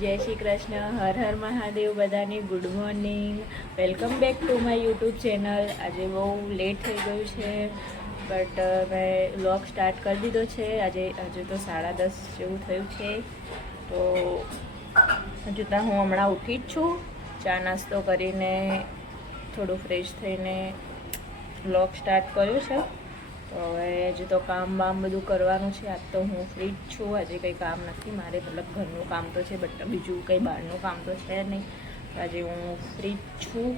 જય શ્રી કૃષ્ણ, હર હર મહાદેવ બધાની. Good morning, welcome back to my YouTube channel. આજે બહુ લેટ થઈ ગયું છે બટ મેં વ્લોગ સ્ટાર્ટ કરી દીધો છે. હજુ તો 10:30 જેવું થયું છે. તો હજુ તો હું હમણાં ઉઠી જ છું. ચા નાસ્તો કરીને થોડું ફ્રેશ થઈને વ્લોગ સ્ટાર્ટ કર્યું છે. તો હવે હજુ તો કામ બધું કરવાનું છે. આજ તો હું ફ્રી જ છું. આજે કંઈ કામ નથી મારે, મતલબ ઘરનું કામ તો છે બટ બીજું કંઈ બહારનું કામ તો છે નહીં. તો આજે હું ફ્રી જ છું.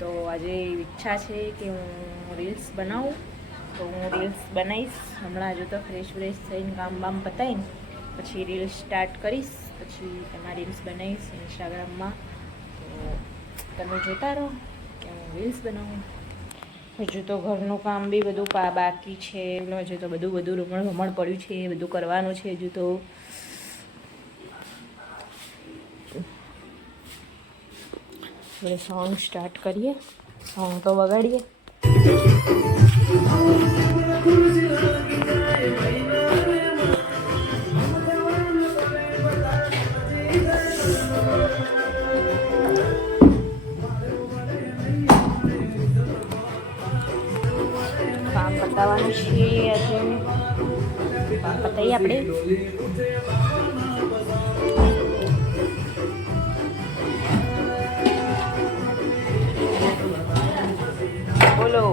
તો આજે ઈચ્છા છે કે હું રીલ્સ બનાવું. તો હું રીલ્સ બનાવીશ હમણાં. હજુ તો ફ્રેશ થઈને કામ પતાવીને પછી રીલ્સ સ્ટાર્ટ કરીશ. પછી તેમાં રીલ્સ બનાવીશ ઇન્સ્ટાગ્રામમાં. તો તમે જોતા રહો કે હું રીલ્સ બનાવું. હજુ તો ઘરનું કામ બી બધું બાકી છે. હજુ તો બધું રમણ પડ્યું છે, બધું કરવાનું છે. હજુ તો આપણે સોંગ સ્ટાર્ટ કરીએ. સોંગ તો વગાડીએ. કામ બતાવવાનું છે. આજે કામ બતાવીએ આપણે. બોલો.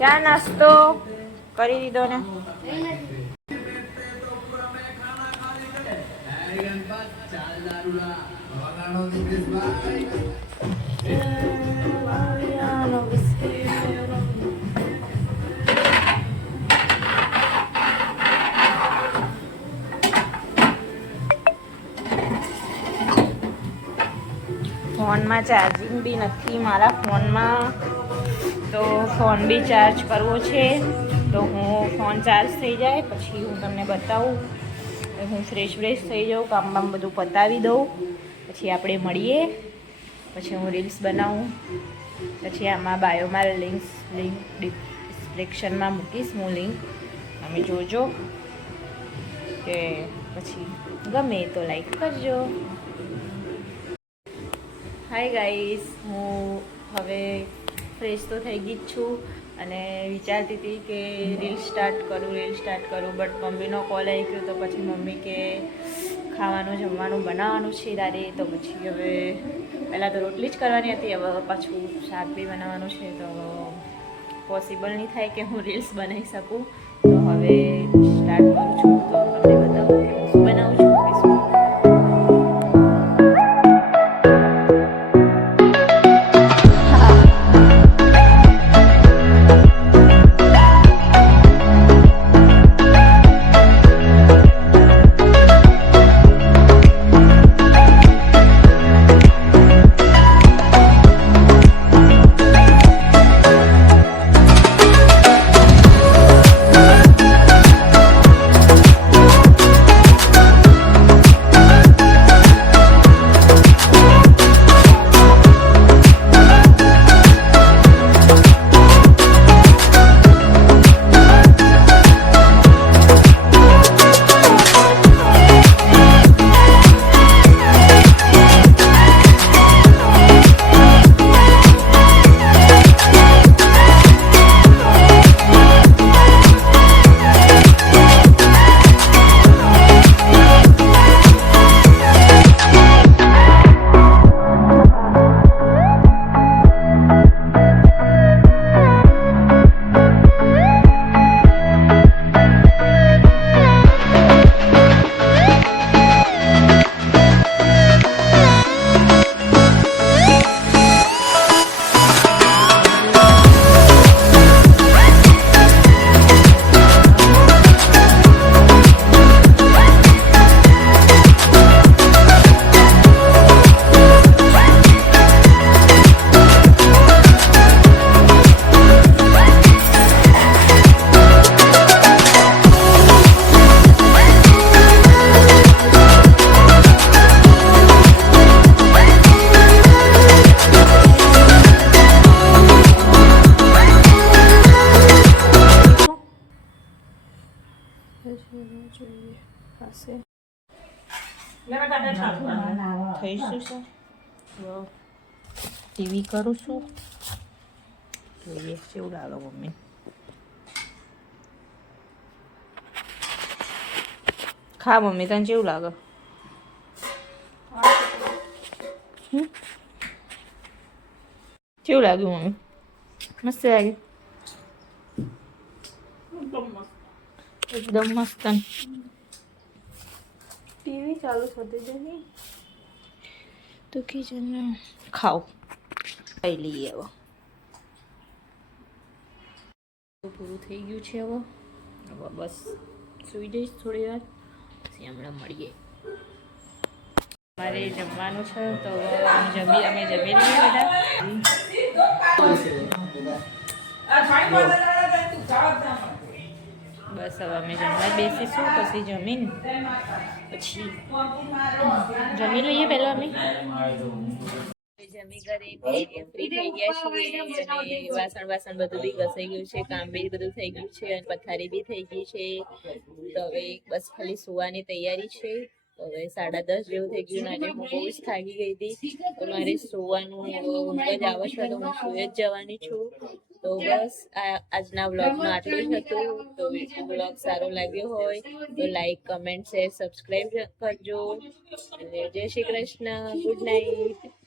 ચા નાસ્તો કરી દીધો ને? ફોનમાં ચાર્જિંગ બી નથી મારા ફોનમાં. તો ફોન બી ચાર્જ કરવો છે. તો હું ફોન ચાર્જ થઈ જાય પછી હું તમને બતાવું. હું ફ્રેશ થઈ જાઉં, કામ બધું પતાવી દઉં. પછી આપણે મળીએ. પછી હું રીલ્સ બનાવું. પછી આમાં બાયોમાં લિંક ડિસ્ક્રિપ્શનમાં મૂકીશ હું લિંક. તમે જોજો. કે પછી ગમે તો લાઈક કરજો. હાય ગાઈસ, હું હવે ફ્રેશ તો થઈ ગઈ જ છું અને વિચારતી હતી કે રીલ સ્ટાર્ટ કરું બટ મમ્મીનો કોલ આવી ગયો. તો પછી મમ્મી કે ખાવાનું જમવાનું બનાવવાનું છે તારે. તો પછી હવે પહેલાં તો રોટલી જ કરવાની હતી, હવે પાછું શાક બી બનાવવાનું છે. તો પોસિબલ નહીં થાય કે હું રીલ્સ બનાવી શકું. તો હવે સ્ટાર્ટ કરું છું. તો તમને બતાવું કે હું શું બનાવું છું. થઈશું સર ટીવી કરું છું જોઈએ કેવું લાગે મમ્મી ખા મમ્મી તને કેવું લાગે કેવું લાગ્યું મમ્મી મસ્ત લાગ્યું એકદમ મસ્ત ટીવી ચાલુ થતી જઈ તો કિચન ખાઓ ખાઈ લઈએ હવે પૂરું થઈ ગયું છે હવે હવે બસ સુઈ જઈશ થોડી વાર પછી હમણાં મળીએ મારે જમવાનું છે તો અમે જમી લઈએ બધા બસ હવે અમે જમવા બેસીશું પછી જમીન પછી જમી લઈએ પહેલા અમે જમી ઘરે ફ્રી થઈ ગયા છીએ અને વાસણ બધું બી ઘસાઈ ગયું છે કામ બી બધું થઈ ગયું છે અને પથારી બી થઈ ગઈ છે તો હવે બસ ખાલી સુવાની તૈયારી છે હવે 10:30 જેવું થઈ ગયું આજે હું બહુ જ થાકી ગઈ હતી તો મારે સુવાનું ઊંઘ જ આવે છે તો હું સુઈ જ જવાની છું તો બસ આજના વ્લોગમાં આટલું જ હતું તો વ્લોગ સારો લાગ્યો હોય તો લાઈક કમેન્ટ શેર સબસ્ક્રાઈબ કરજો અને જય શ્રી કૃષ્ણ ગુડ નાઇટ